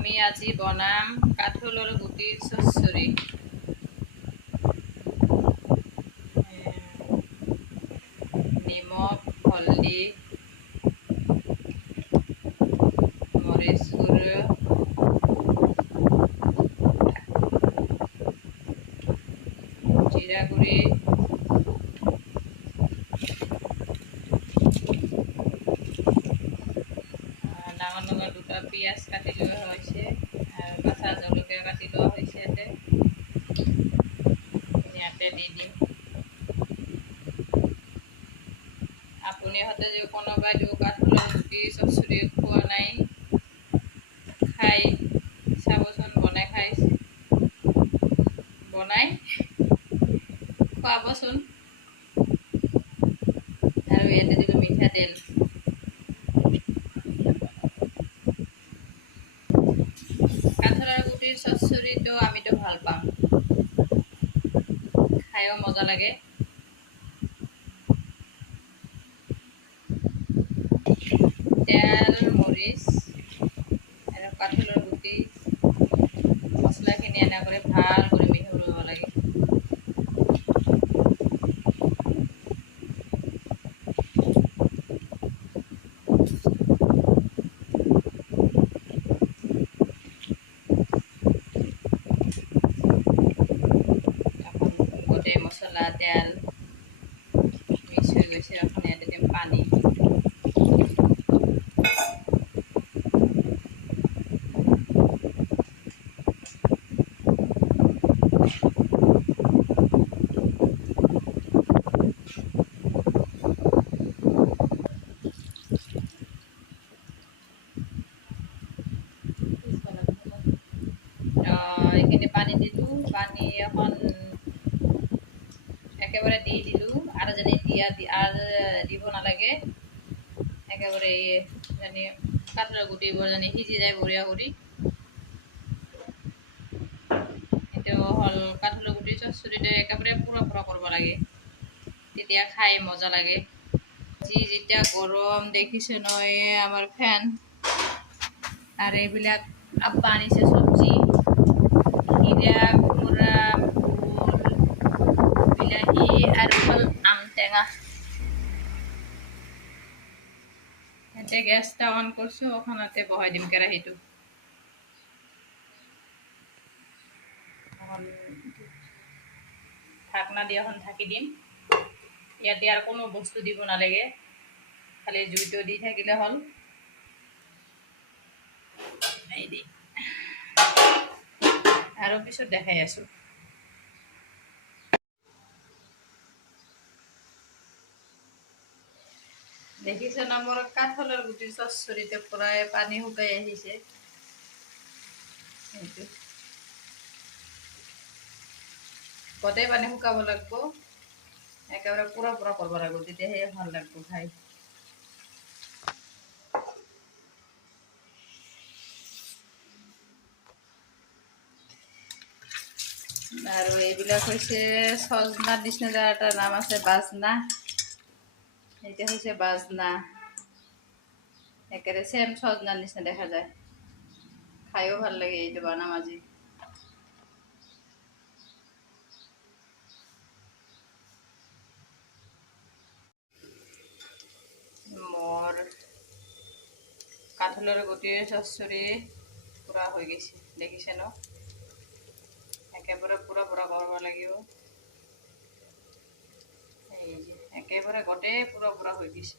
আমি আজি বনাম কাঠলৰ গুটিৰ চচ্চড়ি। নিমখ, হলদি, মৰিচ গুঁড়ো, জিৰা গুড়ি, ডাঙৰ ডাঙৰ দুটা পিঁয়াজ কাটি লোৱা হৈছে আৰু কেঁচা জলকীয়া কাটি লোৱা হৈছে। ইয়াতে দি দিম। আপুনি হয়তো যে কোনোবাই কাঠলৰ গুটি চচ্চড়ি খোৱা নাই, খাই চাবচোন, বনাই খুৱাবচোন। আৰু ইয়াতে দিলোঁ মিঠাতেল। কাঠলৰ গুটিৰ চচ্চড়িটো আমিতো ভাল পাওঁ, খায়ো মজা লাগে। তেল, মৰিচ আৰু কাঠলৰ গুটি মছলাখিনি এনেকৈ ভাল কৰি মিহলি কৰিব লাগে। গোটেই মছলা তেল মিক্স হৈ গৈছে। এখন ইয়াতে দিম পানী। এইখিনি পানী দিলোঁ, পানী এখন একেবাৰে দি দিলোঁ। আৰু যেনে দিব নালাগে, একেবাৰে যেনে কাঠলৰ গুটিবোৰ যেনে সিজি যায় বঢ়িয়া কৰি। এইটো হ'ল কাঠলৰ গুটিৰ চচ্চড়িটো একেবাৰে পুৰা কৰিব লাগে, তেতিয়া খাই মজা লাগে। যেতিয়া গৰম দেখিছে নহয়, আমাৰ ফেন আৰু এইবিলাক আব্বা আনিছে চব্জি, খিৰা, কোমোৰা, ভোল, বিলাহী আৰু হ'ল আম টেঙা। ইয়াতে গেছটা অন কৰিছোঁ, ওখনতে বহাই দিম কেৰাহীটো। ঢাকনা দি এখন ঢাকি দিম। ইয়াতে আৰু কোনো বস্তু দিব নালাগে, খালি জুইটো দি থাকিলে হ'ল। আৰু পিছত দেখাই আছোঁ। দেখিছে না, মোৰ কাঠলৰ গুটিৰ চচ্চড়িতে প্ৰায় পানী শুকাই আহিছে। গোটেই পানী শুকাব লাগিব, একেবাৰে পুৰা কৰিব লাগিব, তেতিয়াহে ভাল লাগিব খাই। আৰু এইবিলাক হৈছে চজনাৰ নিচিনা এটা নাম আছে, বাজনা। এইটো হৈছে বাজনা, একেবাৰে চেম চজনাৰ নিচিনা দেখা যায়, খায়ো ভাল লাগে। এইটো বনাম আজি। মোৰ কাঠলৰ গুটিৰ চচ্চড়ি পুৰা হৈ গৈছে, দেখিছে ন? একেবাৰে পুৰা কৰিব লাগিব। এই যে একেবাৰে গোটেই পুৰা হৈ গৈছে।